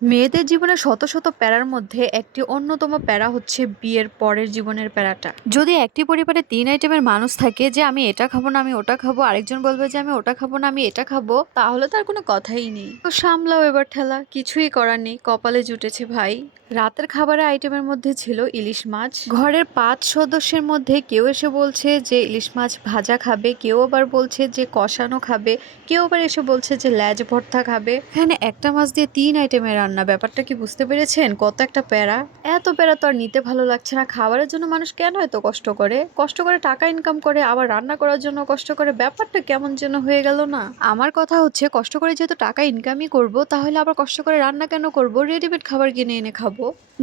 মেয়েদের জীবনে শত শত প্যারার মধ্যে একটি অন্যতম প্যারা হচ্ছে বিয়ের পরের জীবনের প্যারাটা। যদি একটি পরিবারে ৩ আইটেমের মানুষ থাকে যে আমি এটা খাবো না, আমি ওটা খাবো, আরেকজন বলবে যে আমি ওটা খাবো না, আমি এটা খাবো, তাহলে তার কোনো কথাই নেই। তো সামলাও এবার ঠেলা, কিছুই করার নেই, কপালে জুটেছে ভাই। রাতের খাবারের আইটেমের মধ্যে ছিল ইলিশ মাছ। ঘরের ৫ সদস্যের মধ্যে কেউ এসে বলছে যে ইলিশ মাছ ভাজা খাবে, কেউ আবার বলছে যে কষানো খাবে, কেউ আবার এসে বলছে যে ল্যাজ ভর্তা খাবে। এখানে একটা মাছ দিয়ে ৩ আইটেমের রান্না, ব্যাপারটা কি বুঝতে পেরেছেন? কত একটা প্যারা। এত প্যারা তো আর নিতে ভালো লাগছে না। খাবারের জন্য মানুষ কেন এত কষ্ট করে? কষ্ট করে টাকা ইনকাম করে, আবার রান্না করার জন্য কষ্ট করে, ব্যাপারটা কেমন যেন হয়ে গেল না? আমার কথা হচ্ছে, কষ্ট করে যেহেতু টাকা ইনকামই করব, তাহলে আবার কষ্ট করে রান্না কেন করব? রেডিমেড খাবার কিনে এনে খাবো।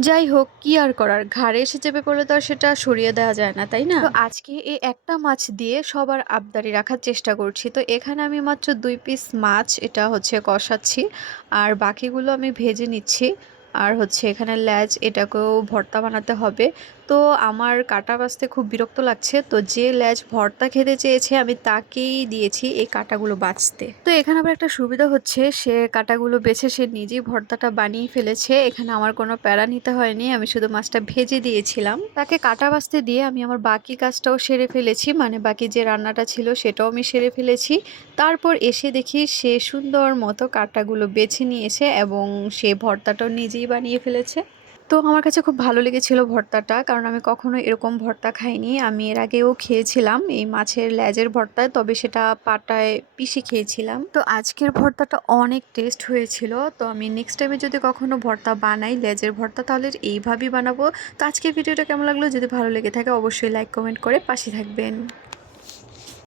যাই হোক, কি আর করার, ঘাড়ে এসে চেপে পড়লে তো আর সেটা সরিয়ে দেওয়া যায় না, তাই না? তো আজকে এই একটা মাছ দিয়ে সবার আবদারি রাখার চেষ্টা করছি। তো এখানে আমি মাত্র ২ পিস মাছ এটা হচ্ছে কষাচ্ছি, আর বাকিগুলো আমি ভেজে নিচ্ছি। আর হচ্ছে এখানে ল্যাজ, এটাকেও ভর্তা বানাতে হবে। তো আমার কাটা বাছতে খুব বিরক্ত লাগছে, তো যে ল্যাজ ভর্তা খেতে চেয়েছে আমি তাকেই দিয়েছি এই কাটাগুলো বাছতে। তো এখানে আবার একটা সুবিধা হচ্ছে, সে কাটাগুলো বেছে সে নিজেই ভর্তাটা বানিয়ে ফেলেছে। এখানে আমার কোনো প্যারা নিতে হয়নি, আমি শুধু মাছটা ভেজে দিয়েছিলাম। তাকে কাটা বাছতে দিয়ে আমি আমার বাকি কাজটাও সেরে ফেলেছি, মানে বাকি যে রান্নাটা ছিল সেটাও আমি সেরে ফেলেছি। তারপর এসে দেখি সে সুন্দর মতো কাটাগুলো বেছে নিয়েছে এবং সে ভর্তাটাও নিজেই বানিয়ে ফেলেছে। তো আমার কাছে খুব ভালো লেগেছিল ভর্তাটা, কারণ আমি কখনো এরকম ভর্তা খাইনি। আমি এর আগেও খেয়েছিলাম এই মাছের লেজের ভর্তায়, তবে সেটা পাটায় পিষে খেয়েছিলাম। তো আজকের ভর্তাটা অনেক টেস্ট হয়েছিল। তো আমি নেক্সট টাইমে যদি কখনো ভর্তা বানাই লেজের ভর্তা, তাহলে এইভাবেই বানাবো। তো আজকের ভিডিওটা কেমন লাগলো? যদি ভালো লেগে থাকে অবশ্যই লাইক কমেন্ট করে পাশে থাকবেন।